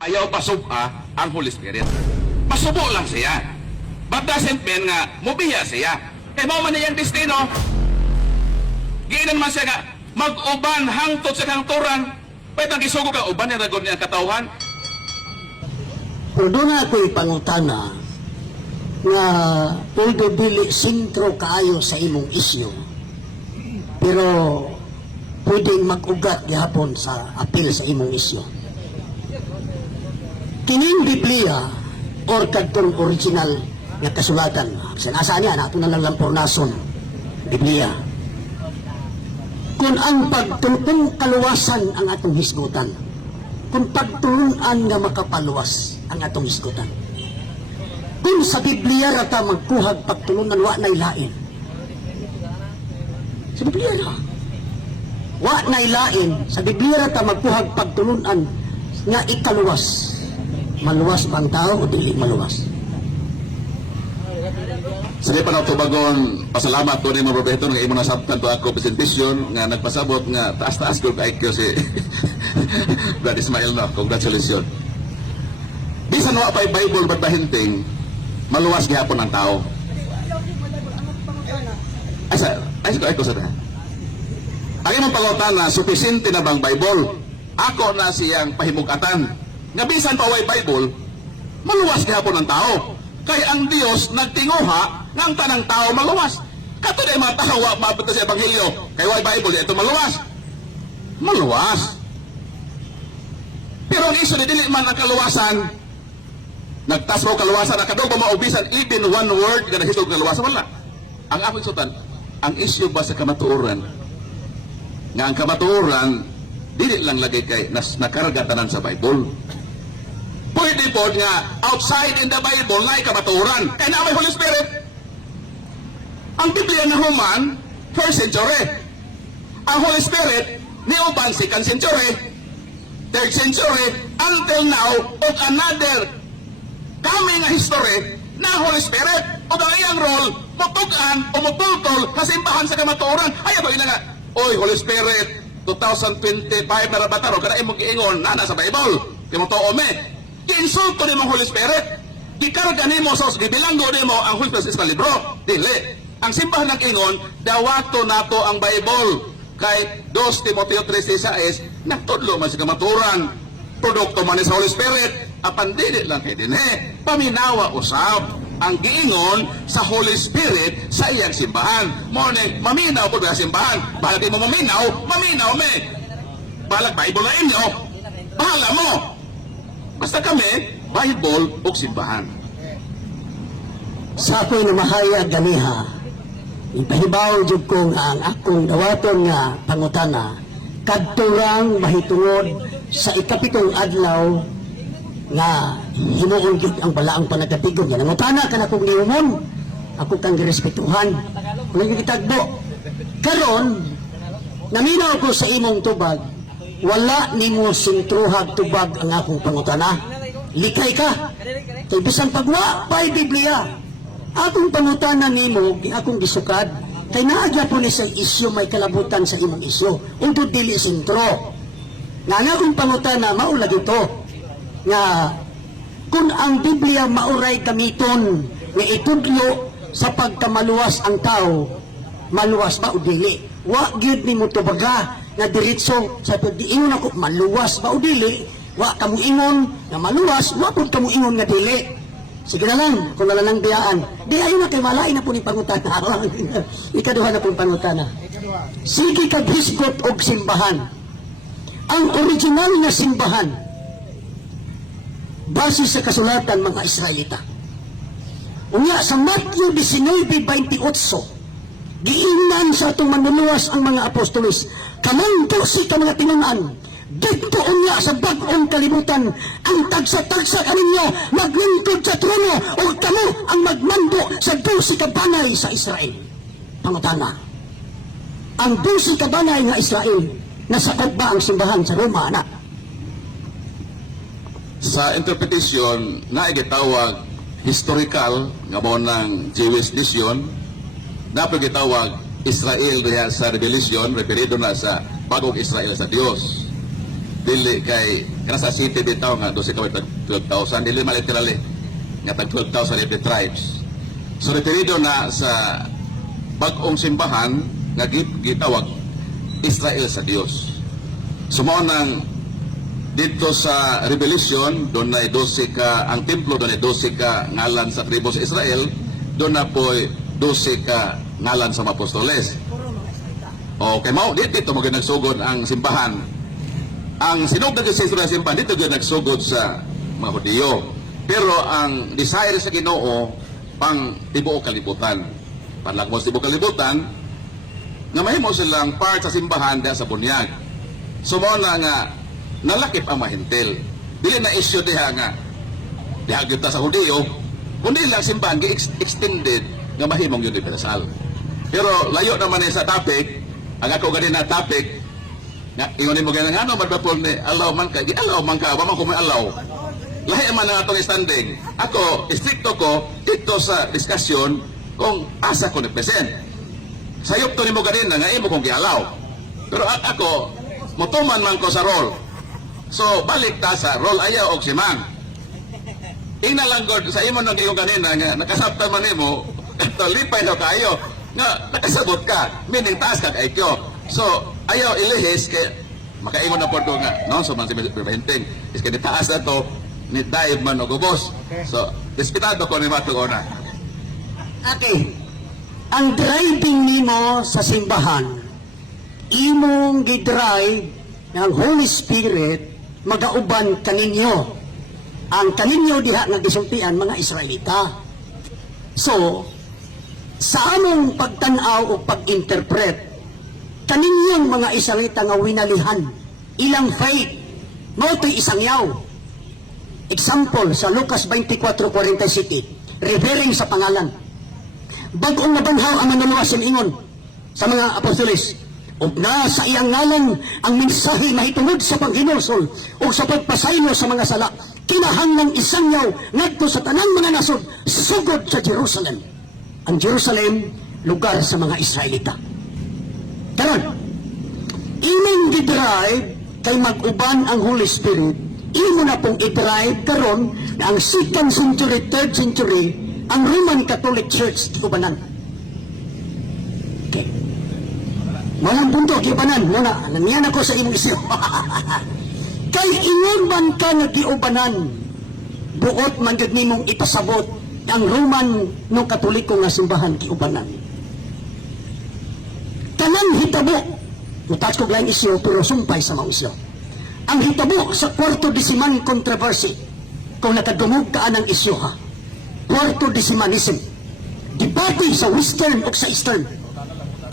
Ayaw pasuba ang Holy Spirit. Masubo lang siya. But doesn't mean nga, mubiya siya. Eh, mo man niyang destino. Giinan man siya nga, mag-uban hangtod sa kangturan. Pwede ang isugo ka, uban niya nagod niya katauhan. Kung doon ako'y pangutana nga pwede dili sentro kaayo sa imong isyu, pero pwedeng mag-ugat gihapon sa apil sa imong isyu. Kining Biblia or kadtong original nga kasulatan, sinasa niya nato na lang lampurnason Biblia. Kung ang pagtutong kaluwasan ang atong hisgutan, kung pagtulunan nga makapaluwas ang atong hisgutan, kung sa Biblia rata magkuhag pagtulunan wa nay lain, sa Biblia ra wa nay lain, sa Biblia rata magkuhag pagtulunan nga ikaluwas. Maluwas ba ang tao o dili maluwas? Sige pa na tubagon, pasalamat ko ni mga Roberto nga imo nasabtan to ako presentation nga nagpasabot nga taas-taas ko kay IQ si Brad Ismail, no? Congratulations. Bisan wa pa'y Bible ba't bahinting, maluwas gihapon ang tao. Ay ko sa tahan. Ang imong pangutan na supisente na bang Bible? Ako na siyang pahimugatan. Nga bisan pa way Bible, maluwas gihapon ang tao. Kaya ang Dios nagtinguha nga ang tanang tao maluwas. Kato na yung mga tao wa mabot sa Ebanghelyo. Kaya way Bible, ito maluwas. Maluwas. Pero ang iso ni dili man ang kaluwasan, nagtasro kaluwasan, nakadog ba maubisan even one word nga nahisog kaluwasan, wala. Ang akong isutan, ang isyu ba sa kamatuoran? Nga ang kamatuoran, dili lang lagay kay nakaragatanan sa Bible. Pwede po nga outside in the Bible na ikamaturan. Kaya na may Holy Spirit. Ang Biblia na human, 1st century. Ang Holy Spirit, niuban 2nd century, 3rd century, until now, of another coming history na Holy Spirit. O ang iyang role, mutugan o mupultol kasimbahan sa kamaturan. Ay, ito ina nga, oy, Holy Spirit, 2025 na rabataro, kada imong giingon, nana sa Bible. Kaya mo to, ome. Insulto ni mong Holy Spirit, gikarga ni mo sa gibilanggo ni mo ang Holy Spirit sa libro. Dili. Ang simbahan ng ingon, dawato nato ang Bible. Kay 2 Timoteo 3:6, natudlo man sa kamaturan. Produkto man ni sa Holy Spirit, apan dili lang kay dinhe. Paminawa usab ang giingon sa Holy Spirit sa iyang simbahan. Morning, maminaw po ba simbahan? Bahala di mo maminaw me. Balag Bible na inyo, bahala mo. Basta kami, Bible o simbahan. Sa ako'y namahayag ganiha, ipahibaw jud ko nga ang akong dawaton nga pangutana kadtong mahitungod sa ikapitong adlaw nga himuon gyud ang balaang panagatigon. Yan ang utana ka na kong niumon, ako kang girespetuhan, kung gitagbo. Karon, naminaw ko sa imong tubag, wala nimo sintruhag tubag ang akong pangutana. Likay ka. Kay bisan pagwa pa'y Biblia. Akong pangutana nimo, akong gisukad, kay naagya po ni sa isyo may kalabutan sa imong isyo. Untod dili sintro. Nga akong pangutana, maulag ito. Nga, kung ang Biblia mauray gamiton, nga itudlo sa pagkamaluwas ang tao, maluwas ba o dili? Wa gyud nimo tubaga na diretso sa pagdiingon ako maluwas ba o dili, wa kamo ingon na maluwas, wa pud kamo ingon nga dili. Sige na lang, kung wala nang biyaan, di ayo na kay malain na po ni pangutana. Ikaduha na po pangutana. Sige kag hisgot og simbahan. Ang original na simbahan base sa kasulatan mga Israelita. Unya sa Matthew 19:28, giingnan sa atong manluluwas ang mga apostolos, kamangto si ka mga tinunaan, dito unya sa bag-ong kalibutan, ang tagsa-tagsa kaninyo maglingkod sa trono, o kamo ang magmando sa 12 ka banay sa Israel. Pangutana, ang 12 ka banay nga Israel, nasakop ba ang simbahan sa Roma, anak? Sa interpretation na gitawag historical nga mo ng Jewish nation, na gitawag Israel diha sa Revelation, referido na sa bagong Israel sa Dios. dili kay kana sa city bitaw nga 12 ka 12,000 dili man literally nga tag 12,000 every tribes. So referido na sa bag-ong simbahan nga gitawag Israel sa Dios. Sumo nang dito sa Revelation doon na 12 ka ang templo, doon ay 12 ka ngalan sa tribo sa Israel, doon na po 12 ka ngalan sa mga apostoles. Okay, mao dito mo nagsugod ang simbahan. Ang sinugdan sa Israel ng simbahan dito nagsugod sa mga Hudiyo. Pero ang desire sa Ginoo pang tibuok kalibutan. Panlagmos tibuok kalibutan nga mahimo silang part sa simbahan diha sa bunyag. So mo na nga nalakip ang mahintil. Dili na issue diha nga diha gyud ta sa Hudiyo, kundi lang simbahan gi-extended nga mahimong universal. Pero layo naman sa topic, ang ako gani na topic nga ingonin mo ganang ano madapol ni allow man ka, gi-allow man ka, wa man ko may allow. Lahi man ang atong standing. Ako, stricto ko dito sa diskusyon kung asa ko ni present. Sayop to nimo ganina nga imo kong gialaw. Pero ako motuman man ko sa role. So balik ta sa role ayaw og simang. Ina lang god sa imo nang giyon ganina nga nakasabtan man nimo to lipay na kayo nga nakasabot ka meaning taas ka IQ. So ayaw ilihis kay makaingon na po nga no so man si preventing is kay taas na to ni dive man og ubos. So respetado ko ni matugona. Okay. Ang driving nimo sa simbahan, imong gidrive ng Holy Spirit magauban kaninyo. Ang kaninyo diha nga gisultian mga Israelita. So, sa among pagtan-aw o pag-interpret, kaninyong mga Israelita nga winalihan, ilang faith, mao to'y isang yaw. Example, sa Lucas 24:47, referring sa pangalan. Bagong nabanhaw ang manuluwasin ingon sa mga apostoles, ug na sa iyang ngalan ang mensahe mahitungod sa panghinulsol o sa pagpasaylo sa mga sala, kinahanglang isang yaw ngadto sa tanang mga nasod sugod sa Jerusalem. Ang Jerusalem, lugar sa mga Israelita. Karon, imong gidrive kay mag-uban ang Holy Spirit, imo na pong i-drive karon na ang 2nd century, 3rd century, ang Roman Catholic Church giubanan. Okay. Walang punto, giubanan. Muna, namiyan ako sa imong isyo. Kay ingon man ka na giubanan, buot man gud nimong ipasabot ang Roman no Katoliko nga simbahan giubanan. Tanang hitabo, mutas ko lang isyo, pero sumpay sa mga isyo. Ang hitabo sa kwarto desiman controversy, kung nakadumog ka ng isyo ha, kwarto desimanism, debate sa western o sa eastern.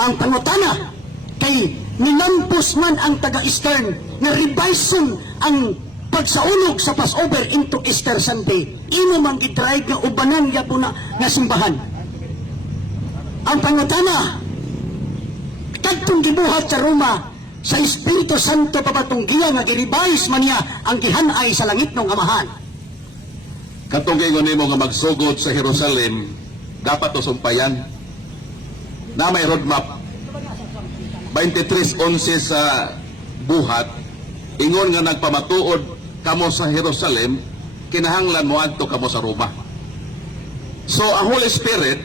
Ang pangutana, kay nilampos man ang taga-eastern na revision ang pagsaunog sa Passover into Easter Sunday, imo man gidrive nga ubanan gyapon na nga simbahan. Ang pangutana, kadtong gibuhat sa Roma sa Espiritu Santo pabatunggiya nga gi-revise man niya ang gihanay sa langit ng Amahan. Katong gingon nimo nga magsugod sa Jerusalem, dapat to sumpayan. Na may roadmap 23:11 sa buhat, ingon nga nagpamatuod kamo sa Jerusalem, kinahanglan mo adto kamo sa Roma. So ang Holy Spirit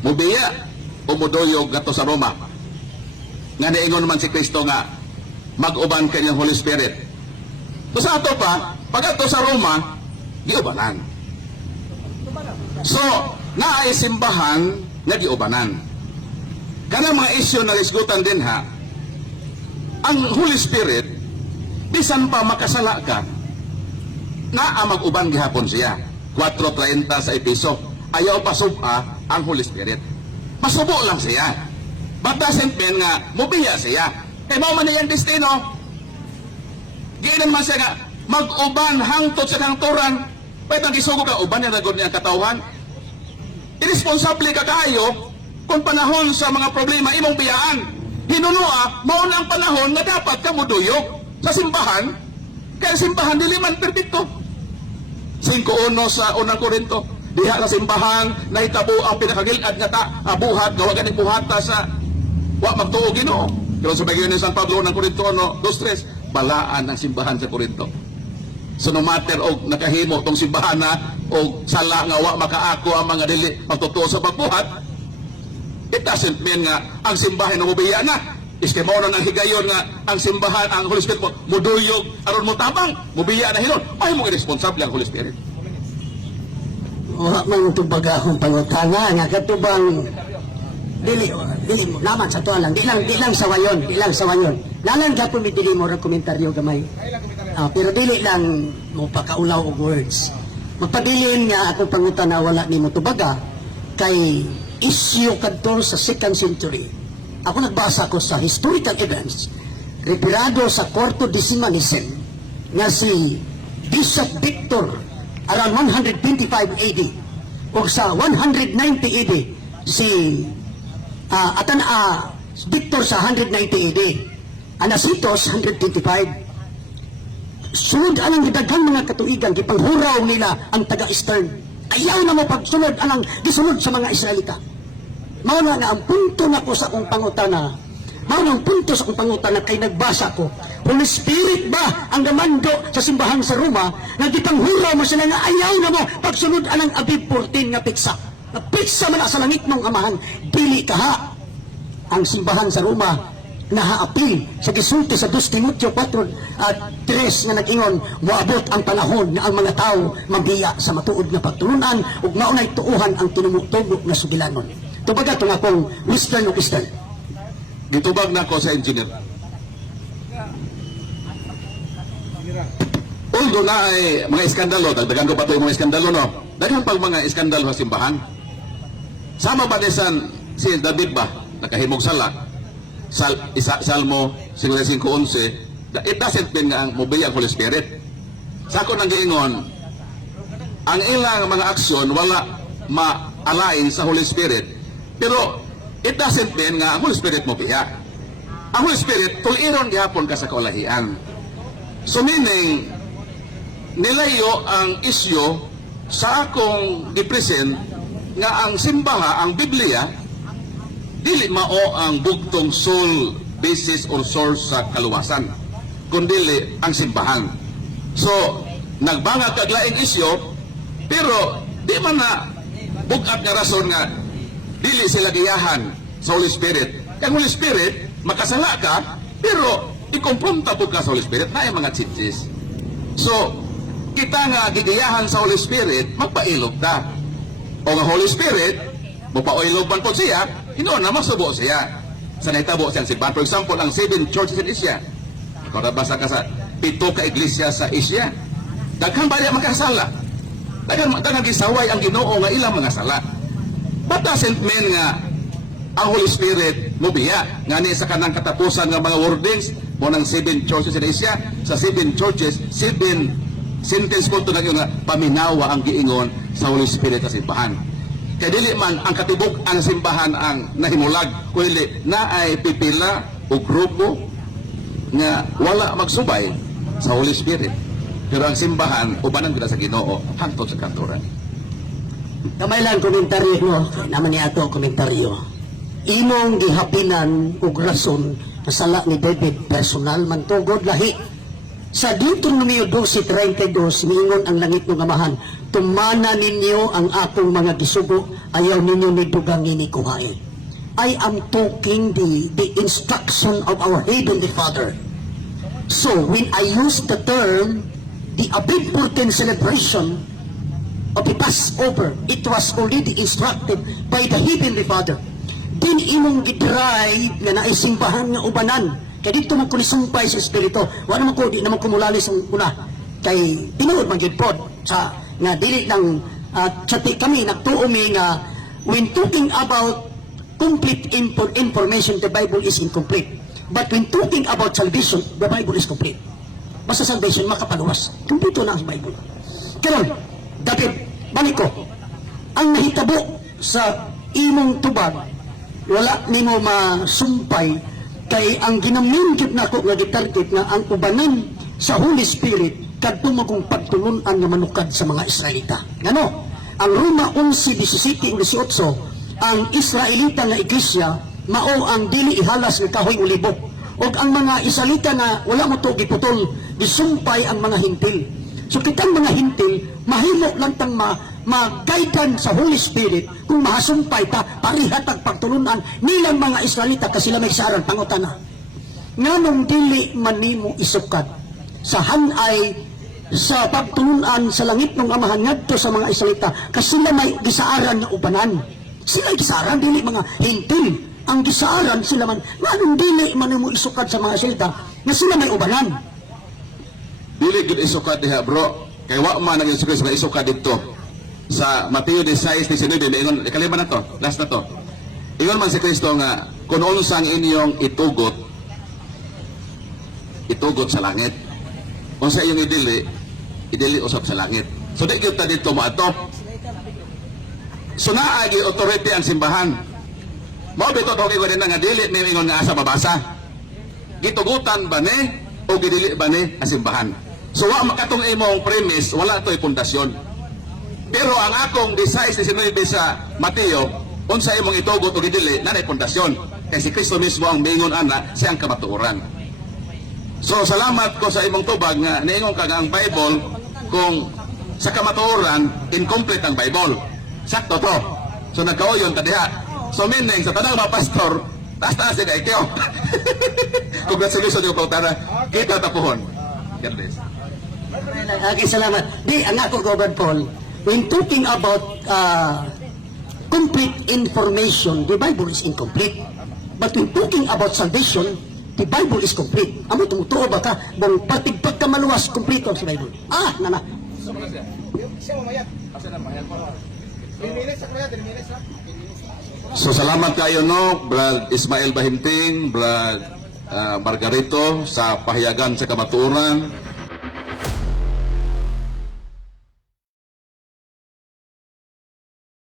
mubiya o muduyog gato sa Roma. Nga niingon naman si Kristo nga mag-uban kanyang Holy Spirit. So sa ato pa, pag ato sa Roma, giubanan. So, naay simbahan nga giubanan. Kanang mga isyu na isgutan din ha, ang Holy Spirit, bisan pa makasala ka, naa mag-uban gihapon siya. 4:30 sa Episo, ayaw pa suba ang Holy Spirit. Masubo lang siya. But doesn't mean nga, mubiya siya. Eh, mao man niyang destino. Giinan man siya nga, mag-uban hangtod sa kangturan, pwede gisugo ka, uban niya nagod niya katawhan. Irresponsable ka kayo kung panahon sa mga problema imong biyaan. Hinunua, mauna ang panahon na dapat ka muduyok sa simbahan, kaya simbahan dili man perpekto. 5:1 sa unang Korinto, diha na simbahan nahitabo ang pinakagilad nga buhat, gawa ganing buhata sa wa magtuo Ginoo. Pero sa bagay ni San Pablo ng Korinto 2:3, balaan ang simbahan sa Corinto. So no matter og nakahimo tong simbahan na og sala nga wa makaako ang mga dili pagtotoo sa pagbuhat, it doesn't mean nga ang simbahan na mubiya na. Iske mo na nang higayon nga ang simbahan, ang Holy Spirit mo muduyog aron mo tabang, mubiya na hinon. Ay mo irresponsible ang Holy Spirit. Wa man tubagahon pangutana nga katubang dili mo naman sa tuwa lang di lang sawayon lalang gapon mi dili mo ra komentaryo gamay. Pero dili lang mo pakaulaw og words magpabilin nga akong pangutana wala nimo tubaga kay issue kadto sa 2nd century. Ako nagbasa ko sa historical events retirado sa Quarto Decimanism nga si Bishop Victor around 125 AD o sa 190 AD si Victor sa 190 AD Anasitos 125. Sunod alang gidaghang mga katuigan gipanghuraw nila ang taga-Eastern. Ayaw na mo pagsunod alang gisunod sa mga Israelita. Mao na nga ang punto nako sa akong pangutana. Mao na ang punto sa akong pangutana kay nagbasa ko. Holy Spirit ba ang gamando sa simbahan sa Roma nga gipanghuraw mo sila nga ayaw na mo pagsunod alang Abib 14 nga piksa. Nga piksa man sa langit mong amahan, dili kaha. Ang simbahan sa Roma nahaapil sa gisulti sa 2 Timoteo 4:3 nga nag-ingon moabot ang panahon na ang mga tao mabiya sa matuod nga pagtulunan ug maunay tuuhan ang tinumutubo nga sugilanon. Tubaga itong akong Western o Eastern. Gitubag na ako sa engineer. Although na ay mga iskandalo, dagdagan ko pa ito yung mga iskandalo, no? Daghang pag mga iskandalo sa simbahan. Sama ba nisan si David ba, nakahimog sala, Salmo 55:11, it doesn't mean nga ang mobiya ang Holy Spirit. Sa ako nang giingon, ang ilang mga aksyon wala ma-align sa Holy Spirit, pero it doesn't mean nga ang Holy Spirit mobiya. Ang Holy Spirit, tuliron gihapon ka sa kaulahian. So meaning, nilayo ang isyo sa akong gipresent nga ang simbaha, ang Biblia, dili mao ang bugtong sole basis or source sa kaluwasan, kundi ang simbahan. So, nagbangag kag laing isyo, pero di man na bugat nga rason nga dili sila giyahan sa Holy Spirit. Kaya Holy Spirit, makasala ka, pero ikumpronta po ka sa Holy Spirit na mga changes. So, kita nga gigayahan sa Holy Spirit, magpailog ta. O nga Holy Spirit, mapailog man po siya, hinoon na masubo siya. Sa naitabo siya si for example, ang 7 churches in Asia. Ikaw nabasa ka sa 7 ka iglesia sa Asia. Daghang bali magkasala. Daghang gisaway ang Ginoo nga ilang mga sala. But doesn't mean nga ang Holy Spirit mubiya nga ni sa kanang katapusan nga mga wordings mo ng 7 churches in Asia. Sa 7 churches, 7 sentence ko ito na yung paminawa ang giingon sa Holy Spirit sa simbahan. Kaya dili man ang katibok ang simbahan ang nahimulag, kundi na ay pipila o grupo nga wala magsubay sa Holy Spirit. Pero ang simbahan, ubanan kita sa Ginoo, hangtod sa kanturan. Kamay lang komentaryo mo, naman niya ito komentaryo. Imong gihapinan og rason kasala ni David personal man tugod lahi. Sa Deuteronomio 12:32 miingon ang langit ng amahan, tumana ninyo ang akong mga gisugo, ayaw ninyo ni dugangin ni kuhain. I am talking the instruction of our Heavenly Father. So when I use the term the Abib 14 celebration of the Passover, it was already instructed by the Heavenly Father. Din imong gidrive nga naisimbahan nga ubanan. Kaya dito man ko nisumpay sa Espiritu. Wala naman ko, di naman kumulali sa una. Kay tinuod man gid pod sa nga dili lang kami nagtuomi nga when talking about complete information, the Bible is incomplete. But when talking about salvation, the Bible is complete. Basta salvation, makapaluwas. Kompleto na ang Bible. Karon, David, balik ko. Ang nahitabo sa imong tubag, wala nimo masumpay kay ang ginaminggit na ako nga gitarget nga ang ubanan sa Holy Spirit kadto mo kong pagtulunan nga manukad sa mga Israelita. Ngano? Ang Roma 11:17-18, ang Israelita nga iglesia mao ang dili ihalas nga kahoy ulibo O ang mga Israelita na wala mo to giputol, gisumpay ang mga hintil. So kitang mga hintil, mahimo lang tang mag-guidean sa Holy Spirit kung mahasumpay ta, parihat ang pagtulunan nilang mga Israelita kasi sila may saran pangutana. Nganong dili man nimo isukat sa hanay sa pagtulunan sa langit ng amahan ngadto sa mga Israelita kasi sila may gisaaran nga ubanan. Sila gisaaran dili mga hintil. Ang gisaaran sila man nganong dili man nimo isukat sa mga Israelita nga sila may ubanan. Dili gud isukat diha bro. Kay wa man ang Yesus Kristo na isukat dito. Sa Mateo 16:19 ingon ikalima na to, last na to. Ingon man si Kristo nga kung unsang inyong itugot sa langit. Unsa inyong idili usab sa langit. So di gyud ta dito maato. So naa gi authority ang simbahan. Mao bito to kay nga dili ni ingon nga asa babasa. Gitugutan ba ni o gidili ba ni ang simbahan? So wa makatong imong premise, wala to'y pundasyon. Pero ang akong 16:19 sa Mateo, unsa imong itugot o gidili na pundasyon. Kay si Kristo mismo ang mingon ana siyang kamatuoran. So salamat ko sa imong tubag nga niingon ka nga ang Bible kung sa kamatuoran incomplete ang Bible. Sakto to. So nagkauyon ta diha. So meaning sa tanang mga pastor, taas-taas din IQ. Congratulations yung pautara. Kita tapuhon. God bless. Okay, salamat. Di, ang ako, Gobern Paul, when talking about complete information, the Bible is incomplete. But when talking about salvation, the Bible is complete. Amo tumutuo ba ka? Bang patigpag ka maluwas, complete ang sa Bible. Nana. So salamat kayo no, Brad Ismael Bahinting, Brad Margarito sa pahayagan sa kamatuoran.